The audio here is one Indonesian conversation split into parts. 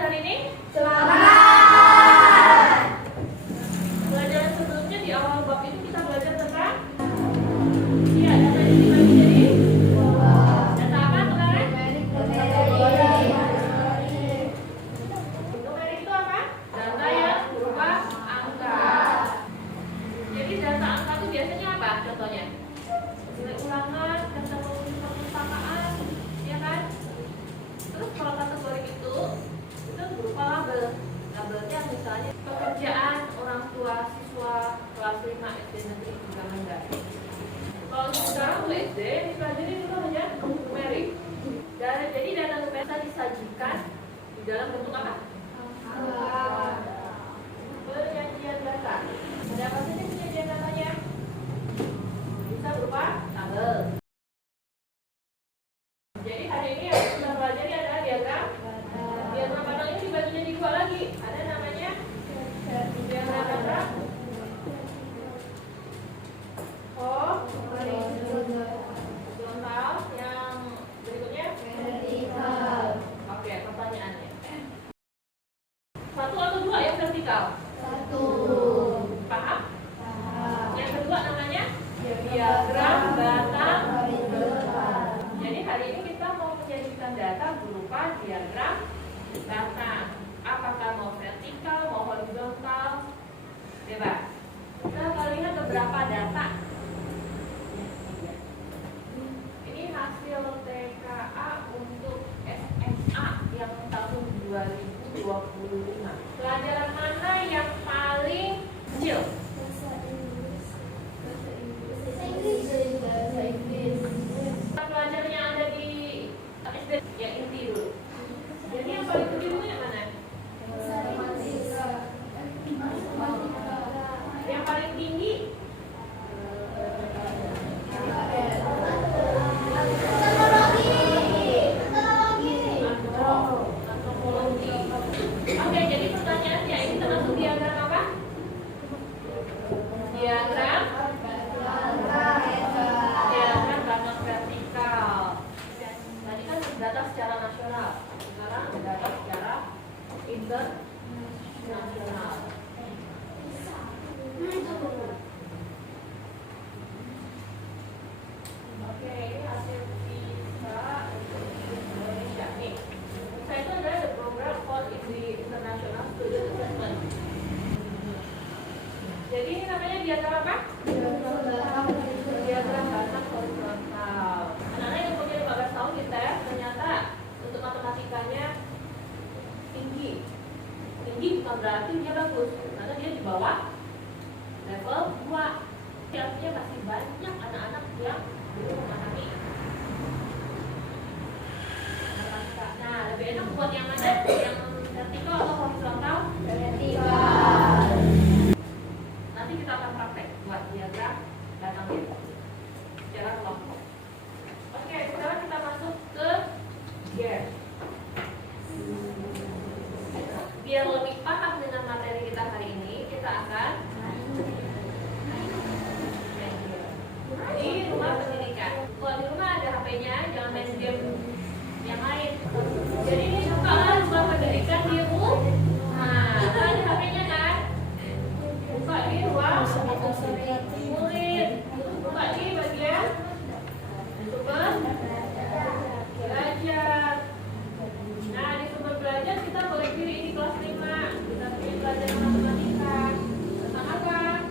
belajar hari ini? Semangat! Pelajaran sebelumnya di awal bab itu kita belajar tentang data ini dibagi jadi data apa kemarin? Numerik itu apa? Data yang berupa angka. Jadi data angka itu biasanya apa contohnya? Nilai ulangan, data perpustakaan, ya kan? Terus kalau kategori itu berupa label. Labelnya misalnya pekerjaan orang tua siswa kelas 5 SD negeri Bangga. Kalau sekarang untuk SD dipelajari itu namanya numerik. Jadi data numerik disajikan di dalam bentuk apa? Penyajian data. Ada apa saja penyajian datanya? Bisa berupa tabel. Jadi hari ini yang kita pelajari adalah diagram. Diagram batang ini dibagi jadi dua lagi. Ada namanya diagram batang horizontal, yang berikutnya vertikal. Oke, pertanyaannya. Satu atau dua yang vertikal? Satu. Paham? Yang kedua namanya diagram batang horizontal. Jadi hari ini kita mau menjadikan data berupa diagram batang. Apakah mau vertikal, mau horizontal? Bebas. Kita akan lihat beberapa data. Ini hasil TKA untuk SMA yang tahun 2025. Pelajaran mana yang paling kecil? Pelajaran yang ada di SD yang inti dulu. Jadi yang paling kecil itu yang mana? Yang paling tinggi? Antropologi. Oke, jadi pertanyaannya ini termasuk diagram apa? Diagram batang vertikal. Tadi kan data secara nasional, sekarang data secara internasional. Oke, ini hasil PISA Indonesia nih. PISA itu adalah the program for international student assessment. Jadi ini namanya diagram apa? Diagram batang horizontal. Anak-anak yang punya 15 tahun di tes ternyata untuk matematikanya tinggi. Tinggi bukan berarti dia bagus, karena dia di bawah level 2. Artinya masih banyak anak-anak yang belum memahami matematika. Nah, lebih enak buat yang mana? Yang vertikal atau horizontal? Vertikal. Nanti kita akan praktek buat diagram batangnya secara kelompok. Oke, sekarang kita masuk ke GER. Biar lebih paham dengan materi kita hari ini, kita akan di rumah pendidikan. Kalau di rumah ada HP-nya, jangan main game yang lain. Jadi ini bukalah rumah pendidikan di rumah. Nah, ada HP-nya kan? Buka di ruang kulit. Buka di bagian sumber belajar. Nah, di sumber belajar kita boleh pilih ini kelas 5. Kita pilih pelajaran matematika. Tentang apa?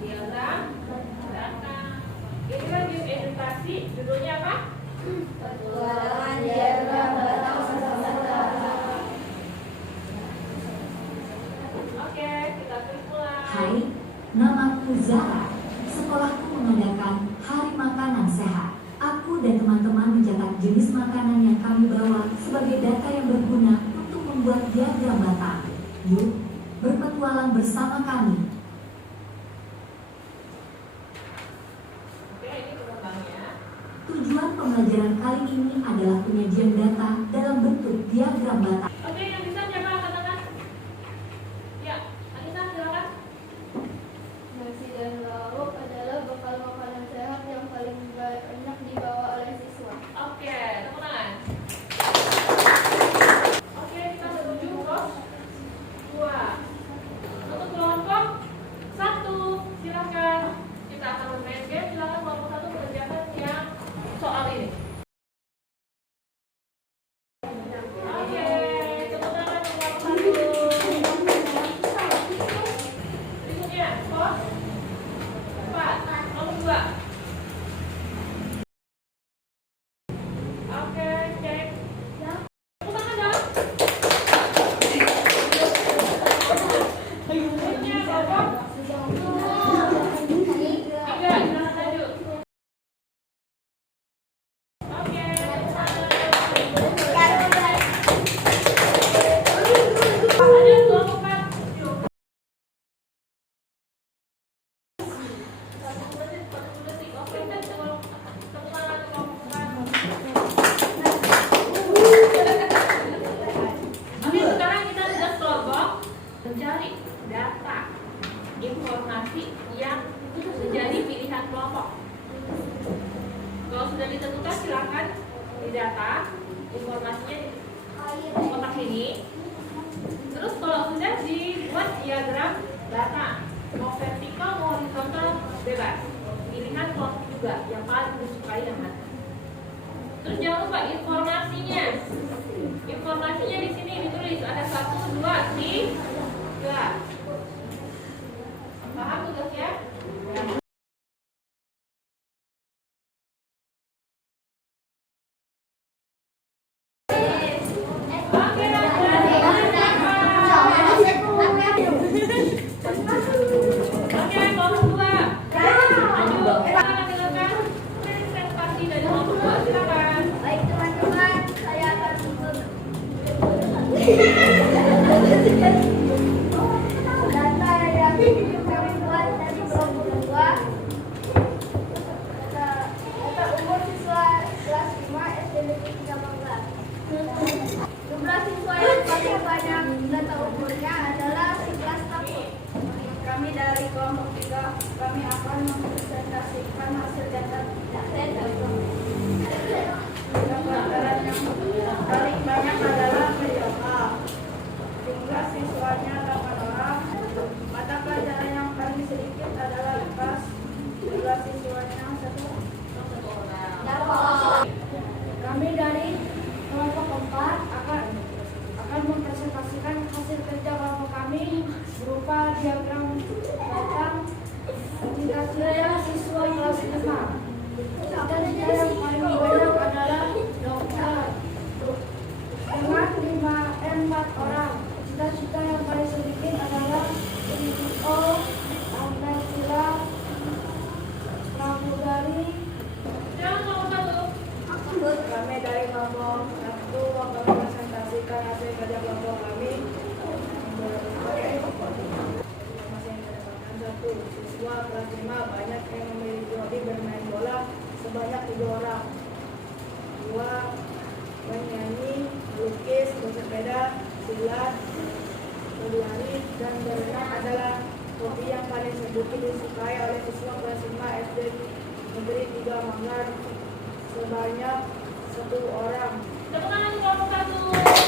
Diagram batang. Ini kan game edukasi, judulnya apa? Petualangan diagram batang horizontal. Oke, kita klik mulai. Hai, namaku Zara. Sekolahku mengadakan Hari Makanan Sehat. Aku dan teman-teman mencatat jenis makanan yang kami bawa sebagai data yang berguna untuk membuat diagram batang. Yuk, berpetualang bersama kami. Oke, ini perkembangannya. Tujuan pembelajaran kali ini adalah penyajian data dalam bentuk diagram batang. Oke, yang bisa siapa angkat tangan? Ya, Anissa silakan. Nasi dan lauk adalah bekal makanan sehat yang paling banyak dibawa oleh siswa. Oke, tepuk tangan. Oke, kita diagram data. Mau vertikal, mau horizontal, bebas. Pilihan kelompok juga yang paling disukai yang mana. Terus jangan lupa informasinya. Informasinya di sini ditulis ada 1, 2, 3. Paham tugasnya? Oke, kelompok 2. Lanjut. Silakan dengarkan presentasi dari kelompok 2. Silakan. Baik teman-teman, saya akan data yang kami buat dari kelompok 2. Data umur siswa kelas 5 SD Negeri 13. Jumlah siswa yang paling banyak data umurnya adalah 11 tahun. Kami dari kelompok 3, kami akan mempresentasikan hasil data. Pelajaran yang paling banyak adalah PJK. Jumlah siswanya 8 orang. Mata pelajaran yang paling sedikit adalah IPAS. Jumlah siswanya 1 orang. Kami dari kelompok 4 akan mempresentasikan hasil kerja kelompok kami berupa diagram data indikator siswa kelas 5. Cita-cita yang paling banyak adalah dokter dengan 4 orang. Cita-cita yang paling sedikit adalah CEO, Pancasila, pramugari. Jangan kelompok 1. Kami dari kelompok 1 akan mempresentasikan hasil kerja kelompok kami. Satu, siswa kelas 5 banyak yang memiliki hobi bermain bola sebanyak 7 orang. 2, menyanyi, melukis, bersepeda, silat, berlari, dan berenang adalah hobi yang paling sedikit disukai oleh siswa kelas 5 SD Negeri 3 Manggar sebanyak 1 orang. Tepuk tangan untuk kelompok 1.